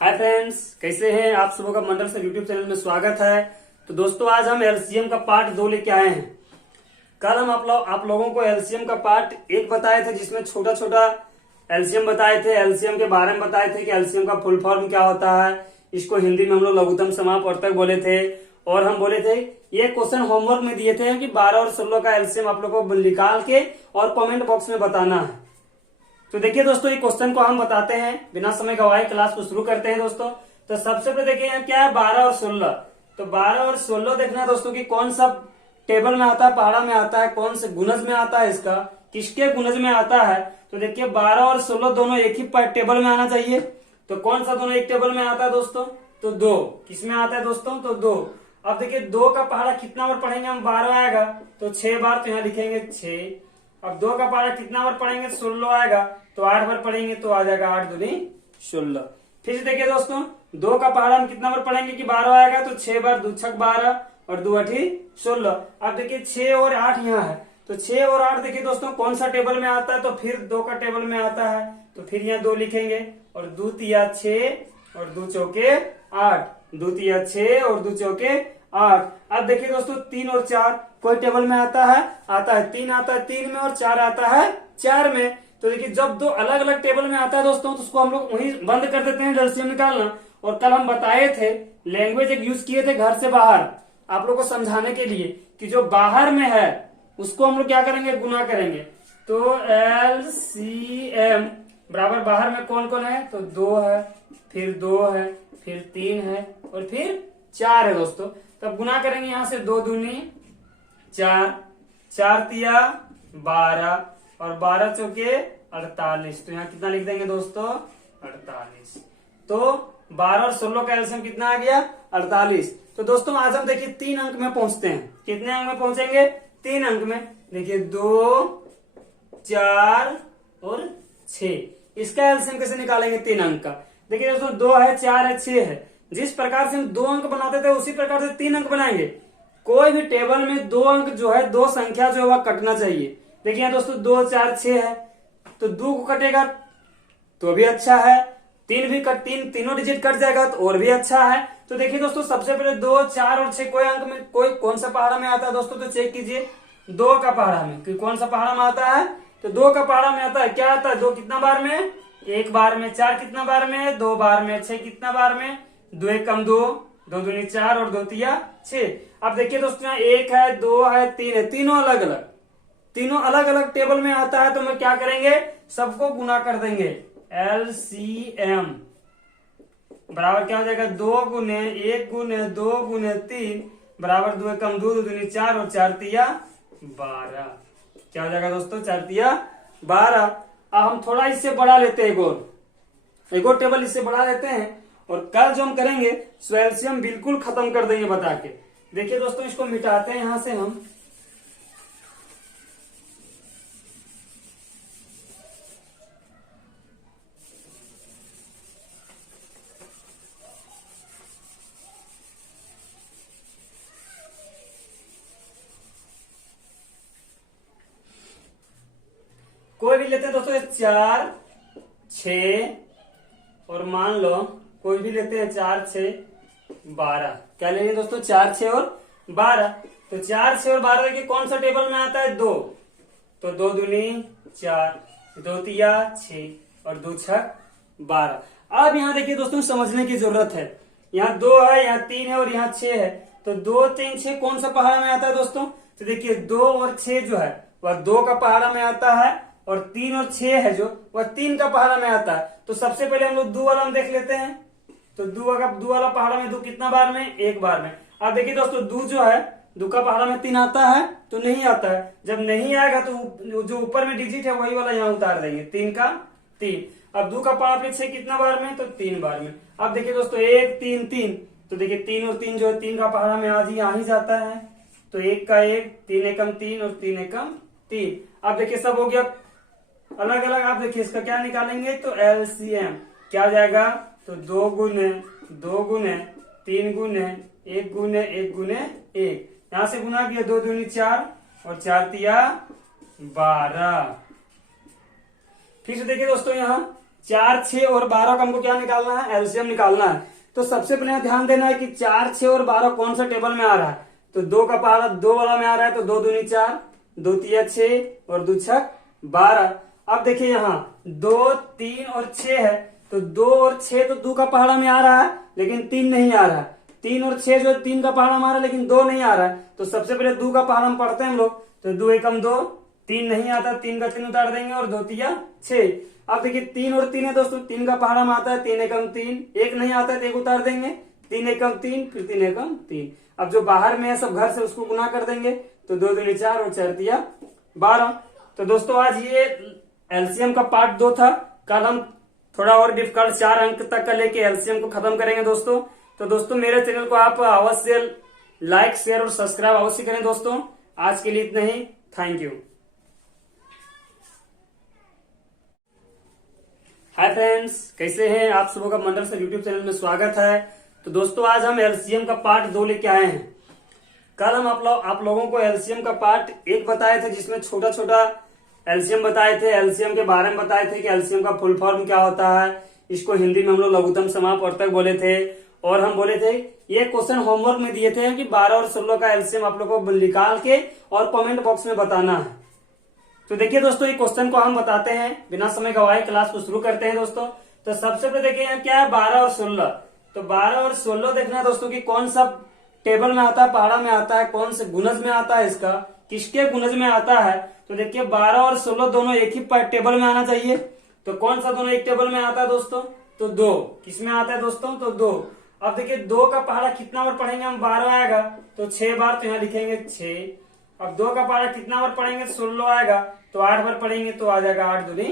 Hi friends, कैसे हैं आप? सबों का मंडल सर यूट्यूब चैनल में स्वागत है। तो दोस्तों, आज हम एलसीएम का पार्ट 2 लेके आए हैं। कल हम आप लोगों को एलसीएम का पार्ट 1 बताए थे, जिसमें छोटा छोटा एलसीएम बताए थे। एलसीएम के बारे में बताए थे कि एलसीएम का फुल फॉर्म क्या होता है। इसको हिंदी में हम लोग लघुत्तम समापवर्तक बोले थे। और हम बोले थे ये क्वेश्चन होमवर्क में दिए थे कि 12 और 16 का एलसीएम आप लोगों को निकाल के और कमेंट बॉक्स में बताना है। तो देखिए दोस्तों, ये क्वेश्चन को हम बताते हैं बिना समय गवाए। क्लास को शुरू करते हैं दोस्तों। तो सबसे पहले देखिए यहाँ क्या है, 12 और 16। तो 12 और 16 देखना है दोस्तों कि कौन सा टेबल में आता है, पहाड़ा में आता है, कौन से गुणज में आता है, इसका किसके गुणज में आता है। तो देखिए 12 और 16 दोनों एक ही टेबल में आना चाहिए। तो कौन सा दोनों एक टेबल में आता है दोस्तों? तो 2। किस में आता है दोस्तों? तो 2। अब देखिए 2 का पहाड़ा कितना बार पढ़ेंगे हम? 12 आएगा तो 6 बार, तो यहाँ लिखेंगे 6। अब 2 का पहाड़ा कितना बार पढ़ेंगे? 16 आएगा तो 8 बार पढ़ेंगे, तो आ जाएगा 8 दूनी 16। फिर से देखिए दोस्तों, 2 का पहाड़ा हम कितना बार पढ़ेंगे कि 12 आएगा तो 6 बार, 2 छक 12 और 2 8 16। अब देखिए 6 और 8 यहाँ है, तो 6 और 8 देखिए दोस्तों कौन सा टेबल में आता है? तो फिर 2 का टेबल में आता है, तो फिर यहाँ 2 लिखेंगे और 2 तिया 6 और 2 चौके 8। 2 तिया 6 और 2 चौके 8। अब देखिए दोस्तों 3 और 4 कोई टेबल में आता है? आता है 3 आता है 3 में और 4 आता है 4 में। तो देखिए जब 2 अलग अलग टेबल में आता है दोस्तों, तो उसको हम लोग वहीं बंद कर देते हैं एलसीएम निकालना। और कल हम बताए थे, लैंग्वेज एक यूज किए थे घर से बाहर, आप लोग को समझाने के लिए कि जो बाहर में है उसको हम लोग क्या करेंगे? गुना करेंगे। तो एलसीएम बराबर बाहर में कौन कौन है? तो 2 है, फिर 2 है, फिर 3 है और फिर 4 है दोस्तों। तब गुना करेंगे यहाँ से 2 दूनी 4, 4 तिया 12 और 12 चौके 48। तो यहाँ कितना लिख देंगे दोस्तों? 48। तो 12 और 16 का एलसीएम कितना आ गया? 48। तो दोस्तों आज हम देखिए 3 अंक में पहुंचते हैं। कितने अंक में पहुंचेंगे? 3 अंक में। देखिए 2, 4 और 6। इसका एलसीएम कैसे निकालेंगे 3 अंक का? देखिए दोस्तों 2 है, 4 है, 6 है। जिस प्रकार से हम 2 अंक बनाते थे उसी प्रकार से 3 अंक बनाएंगे। कोई भी टेबल में 2 अंक जो है, 2 संख्या जो है वह कटना चाहिए। देखिए दोस्तों 2, 4, 6 है, तो 2 को कटेगा तो भी अच्छा है। 3 भी तीनों डिजिट कट जाएगा तो और भी अच्छा है। तो देखिए दोस्तों सबसे पहले 2, 4 और 6 कोई अंक में कौन सा पहाड़ा में आता है दोस्तों? तो चेक कीजिए 2 का पहाड़ा में कि कौन सा पहाड़ा में आता है? तो 2 का पहाड़ा में आता है। क्या आता है? 2 कितना बार में? 1 बार में। 4 कितना बार में? 2 बार में। 6 कितना बार में? 2 एक कम 2, 2 दूनी 4 और 2 तिया 6। अब देखिए दोस्तों यहाँ 1 है, 2 है, 3 है, तीनों अलग अलग टेबल में आता है। तो मैं क्या करेंगे? सबको गुना कर देंगे। एलसीएम बराबर क्या हो जाएगा? 2 गुने 1 गुने 2 गुने 3 बराबर 2 कम 2, 2 दूनी 4 और 4 तिया 12। क्या हो जाएगा दोस्तों? 4 तिया 12। अब हम थोड़ा इससे बढ़ा लेते हैं, एक और टेबल इससे बढ़ा लेते हैं। और कल जो हम करेंगे सो एलसीएम बिल्कुल खत्म कर देंगे बता के। देखिए दोस्तों इसको मिटाते हैं यहां से हम। कोई भी लेते हैं दोस्तों 4, 6 और मान लो कोई भी लेते हैं 4, 6, 12। क्या लेंगे दोस्तों? 4, 6 और 12। तो 4, 6 और 12 देखिए कौन सा टेबल में आता है? 2। तो 2 दूनी 4, 2 तिया 6 और 2 छक 12। अब यहाँ देखिए दोस्तों समझने की जरूरत है। यहाँ 2 है, यहाँ 3 है और यहाँ 6 है। तो 2, 3, 6 कौन सा पहाड़ा में आता है दोस्तों? तो देखिए 2 और 6 जो है वह 2 का पहाड़ा में आता है और 3 और 6 है जो वह 3 का पहाड़ा में आता है। तो सबसे पहले हम लोग 2 वाला हम देख लेते हैं। तो 2 वाला पहाड़ा में 2 कितना बार में? 1 बार में। अब देखिए दोस्तों 2 जो है 2 का पहाड़ा में 3 आता है? तो नहीं आता है। जब नहीं आएगा तो जो ऊपर में डिजिट है वही वाला यहाँ उतार देंगे, 3 का 3। अब 2 का पहाड़ा पे 6 कितना बार में? तो 3 बार में। अब देखिए दोस्तों 1, 3, 3। तो देखिए 3 और 3 जो है 3 का पहाड़ा में आज ही आ ही जाता है। तो 1 का 1, 3 एकम 3 और 3 एकम 3। अब देखिए सब हो गया अलग अलग। आप देखिए इसका क्या निकालेंगे? तो एलसीएम क्या हो जाएगा? तो 2 गुने 2 गुने 3 गुने 1 गुने 1 गुने 1। यहां से गुना किया 2 दूनी 4 और 4 तिया 12। फिर से देखिए दोस्तों यहाँ 4, 6 और 12 का हमको क्या निकालना है, एलसीएम निकालना है। तो सबसे पहले ध्यान देना है कि 4, 6 और 12 कौन सा टेबल में आ रहा है। तो 2 का पहाड़ा 2 वाला में आ रहा है, तो 2 दूनी 4, 2 तिया 6 और 2 छक 12। अब देखिए यहाँ 2, 3 और 6 है, तो 2 और 6 तो 2 का पहाड़ा में आ रहा है, लेकिन 3 नहीं आ रहा है। 3 और 6 जो 3 का पहाड़ा में आ रहा है, लेकिन 2 नहीं आ रहा है। तो सबसे पहले 2 का पहाड़ा में पढ़ते हैं हम लोग। तो 2 एकम 2, 3 नहीं आता, 3 का 3 उतार देंगे और 2 तिया 6। अब देखिए 3 और 3 है दोस्तों, 3 का पहाड़ा में आता है, 3 एकम 3, 1 नहीं आता है तो 1 उतार देंगे, 3 एकम 3, फिर 3 एकम 3। अब जो बाहर में है सब घर से उसको गुना कर देंगे, तो 2 दूनी 4 और 4 तिया 12। तो दोस्तों आज ये एलसीएम का पार्ट 2 था। कल हम थोड़ा और डिफिकल्ट 4 अंक तक का लेके एलसीएम को खत्म करेंगे दोस्तों। तो दोस्तों मेरे चैनल को आप अवश्य लाइक, शेयर और सब्सक्राइब अवश्य करें दोस्तों। आज के लिए इतना ही, थैंक यू। हाय फ्रेंड्स, कैसे हैं आप? सबों का मंडल से यूट्यूब चैनल में स्वागत है। तो दोस्तों आज हम एलसीएम का पार्ट 2 लेके आए हैं। कल हम आप लोगों को एलसीएम का पार्ट 1 बताए थे, जिसमें छोटा छोटा एलसीएम बताए थे, एलसीएम के बारे में बताए थे कि एलसीएम का फुल फॉर्म क्या होता है। इसको हिंदी में हम लोग लघुत्तम समापवर्तक बोले थे। और हम बोले थे ये क्वेश्चन होमवर्क में दिए थे कि 12 और 16 का एलसीएम आप लोगों को निकाल के और कमेंट बॉक्स में बताना है। तो देखिए दोस्तों, ये क्वेश्चन को हम बताते हैं, बिना समय गवाए क्लास को शुरू करते हैं दोस्तों। तो सबसे पहले देखिए यहाँ क्या है, 12 और 16। तो 12 और 16 देखना है दोस्तों कि कौन सा टेबल में आता है, पहाड़ा में आता है, कौन से गुणज में आता है, इसका किसके गुणज में आता है। तो देखिए 12 और 16 दोनों एक ही टेबल में आना चाहिए। तो कौन सा दोनों एक टेबल में आता है दोस्तों? तो 2। किस में आता है दोस्तों? तो 2। अब देखिए 2 का पहाड़ा कितना बार पढ़ेंगे हम? 12 आएगा तो 6 बार, तो यहाँ लिखेंगे 6। अब 2 का पहाड़ा कितना बार पढ़ेंगे? 16 आएगा तो 8 बार पढ़ेंगे, तो आ जाएगा 8 दूनी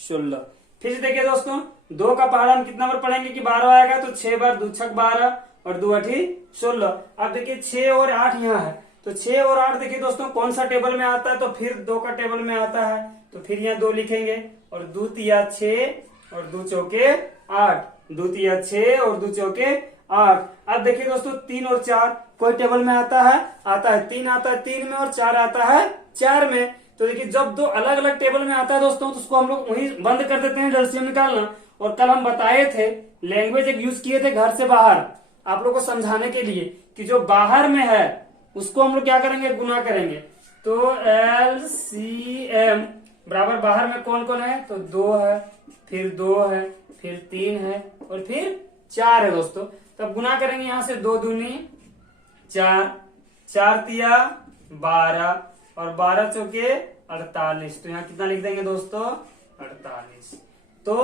16। फिर से देखिए दोस्तों, 2 का पहाड़ा हम कितना बार पढ़ेंगे कि 12 आएगा तो 6 बार, 2 छक 12 और 2 8 16। अब देखिए 6 और 8 यहाँ है, तो 6 और 8 देखिए दोस्तों कौन सा टेबल में आता है? तो फिर 2 का टेबल में आता है, तो फिर यहाँ 2 लिखेंगे और 2 तिया 6 और 2 चौके 8, 2 तिया 6 और 2 चौके 8। अब देखिए दोस्तों 3 और 4 कोई टेबल में आता है? आता है, 3 आता है 3 में और 4 आता है 4 में। तो देखिए जब 2 अलग अलग टेबल में आता है दोस्तों, तो उसको हम लोग वहीं बंद कर देते हैं एलसीएम निकालना। और कल हम बताए थे, लैंग्वेज एक यूज किए थे घर से बाहर, आप लोग को समझाने के लिए कि जो बाहर में है उसको हम लोग क्या करेंगे? गुना करेंगे। तो एलसीएम बराबर बाहर में कौन कौन है? तो 2 है, फिर 2 है, फिर 3 है और फिर 4 है दोस्तों। तब गुना करेंगे यहाँ से 2 दूनी 4, 4 तिया 12 और 12 चौके 48। तो यहाँ कितना लिख देंगे दोस्तों? 48। तो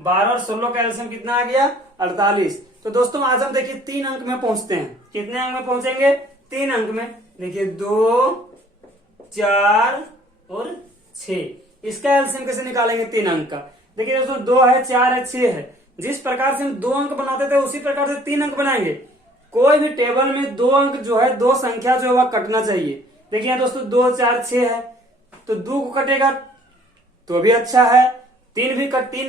12 और 16 का एलसीएम कितना आ गया? 48। तो दोस्तों आज हम देखिए 3 अंक में पहुंचते हैं। कितने अंक में पहुंचेंगे? 3 अंक में। देखिए 2, 4 और 6। इसका एलसीएम कैसे निकालेंगे 3 अंक का? देखिए दोस्तों 2 है, 4 है, 6 है। जिस प्रकार से हम 2 अंक बनाते थे उसी प्रकार से 3 अंक बनाएंगे। कोई भी टेबल में 2 अंक जो है, 2 संख्या जो है वह कटना चाहिए। देखिए दोस्तों 2, 4, 6 है, तो 2 को कटेगा तो भी अच्छा है, 3 भी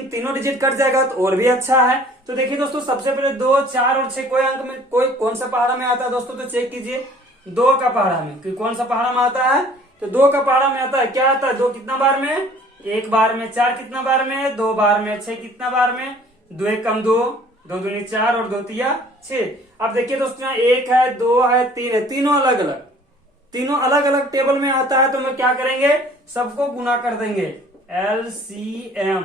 तीनों डिजिट कट जाएगा तो और भी अच्छा है। तो देखिए दोस्तों सबसे पहले 2, 4 और 6 कोई अंक में कौन सा पहाड़ा में आता है दोस्तों? तो चेक कीजिए 2 का पहाड़ा में कि कौन सा पहाड़ा में आता है? तो 2 का पहाड़ा में आता है। क्या आता है? 2 कितना बार में? 1 बार में। 4 कितना बार में? 2 बार में। 6 कितना बार में? 2 एकम 2, 2 दूनी 4 और 2 तिया 6। अब देखिए दोस्तों यहाँ 1 है, 2 है, 3 है, तीनों अलग अलग टेबल में आता है। तो मैं क्या करेंगे? सबको गुना कर देंगे। एलसीएम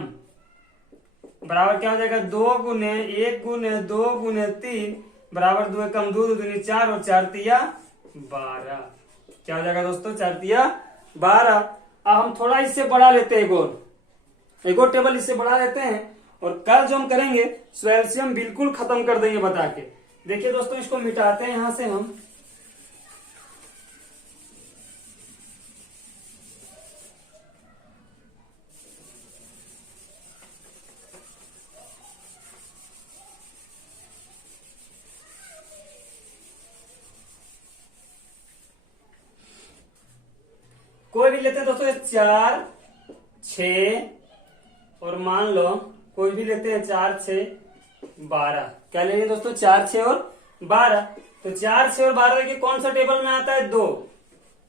बराबर क्या हो जाएगा? 2 गुने 1 गुने 2 गुने 3 बराबर 2 एकम 2, 2 दूनी 4 और 4 तिया 12। क्या हो जाएगा दोस्तों? 4 तिया 12। अब हम थोड़ा इससे बढ़ा लेते हैं, एक और टेबल इससे बढ़ा लेते हैं। और कल जो हम करेंगे सो एलसीएम बिल्कुल खत्म कर देंगे बता के। देखिए दोस्तों इसको मिटाते हैं यहां से हम। कोई भी लेते हैं दोस्तों 4, 6 और मान लो कोई भी लेते हैं 4, 6, 12। क्या लेंगे दोस्तों? 4, 6 और 12। तो 4, 6 और 12 देखिए कौन सा टेबल में आता है? 2।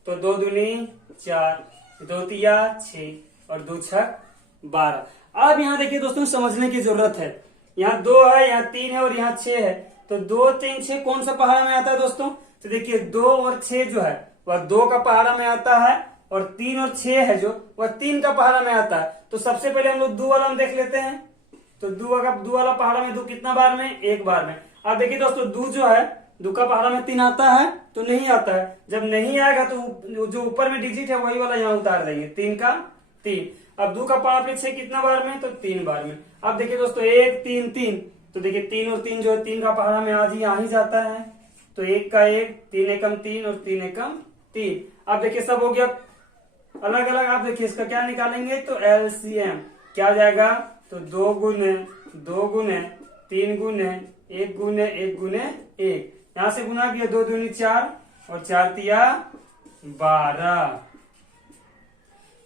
तो 2 दूनी 4, 2 तिया 6 और 2 छक 12। अब यहाँ देखिए दोस्तों समझने की जरूरत है, यहाँ 2 है, यहाँ 3 है और यहाँ 6 है। तो 2, 3, 6 कौन सा पहाड़ा में आता है दोस्तों? तो देखिए 2 और 6 जो है वह 2 का पहाड़ा में आता है, और 3 और 6 है जो वह 3 का पहाड़ा में आता है। तो सबसे पहले हम लोग 2 वाला में देख लेते हैं। तो 2 वाला पहाड़ा में 2 कितना बार में? 1 बार में। अब देखिए दोस्तों 2 जो है 2 का पहाड़ा में 3 आता है तो नहीं आता है। जब नहीं आएगा तो जो ऊपर में डिजिट है वही वाला यहाँ उतार देंगे, 3 का 3। अब 2 का पहाड़ा पे 6 कितना बार में? तो 3 बार में। अब देखिए दोस्तों 1, 3, 3, तो देखिए 3 और 3 जो है 3 का पहाड़ा में आज ही आ ही जाता है। तो 1 का 1, 3 एकम 3 और 3 एकम 3। अब देखिए सब हो गया अलग अलग। आप देखिए इसका क्या निकालेंगे? तो एलसीएम क्या हो जाएगा? तो 2 गुने 2 गुने 3 गुने 1 गुने 1 गुने 1, यहां से गुना किया 2 दूनी 4 और 4 तिया 12।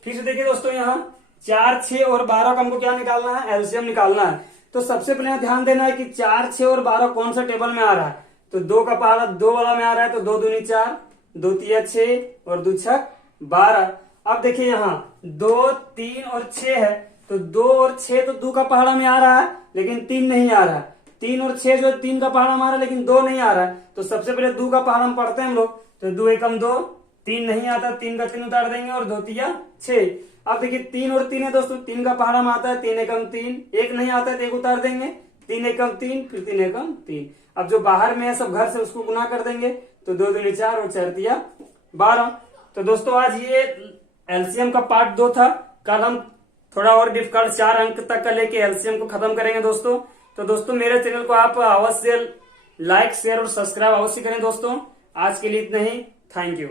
फिर से देखिए दोस्तों यहाँ 4, 6 और 12 का हमको क्या निकालना है? एलसीएम निकालना है। तो सबसे पहले ध्यान देना है कि 4, 6 और 12 कौन सा टेबल में आ रहा है। तो 2 का पहाड़ा 2 वाला में आ रहा है, तो 2 दूनी 4, 2 तिया 6 और 2 छक 12। अब देखिए यहाँ 2, 3 और 6 है, तो 2 और 6 तो 2 का पहाड़ा में आ रहा है लेकिन 3 नहीं आ रहा है। 3 और 6 जो 3 का पहाड़ा में आ रहा है लेकिन 2 नहीं आ रहा है। तो सबसे पहले 2 का पहाड़ा में पढ़ते हैं हम लोग। तो 2 एकम 2, 3 नहीं आता, 3 का 3 उतार देंगे और 2 तिया 6। अब देखिए 3 और 3 है दोस्तों, 3 का पहाड़ा में आता है 3 एकम 3, 1 नहीं आता है तो 1 उतार देंगे, 3 एकम 3 फिर 3 एकम 3। अब जो बाहर में है सब घर से उसको गुना कर देंगे, तो 2 दूनी 4 और 4 तिया 12। तो दोस्तों आज ये एलसीएम का पार्ट 2 था। कल हम थोड़ा और डिफिकल्ट 4 अंक तक का लेके एलसीएम को खत्म करेंगे दोस्तों। तो दोस्तों मेरे चैनल को आप अवश्य लाइक, शेयर और सब्सक्राइब अवश्य करें दोस्तों। आज के लिए इतना ही, थैंक यू।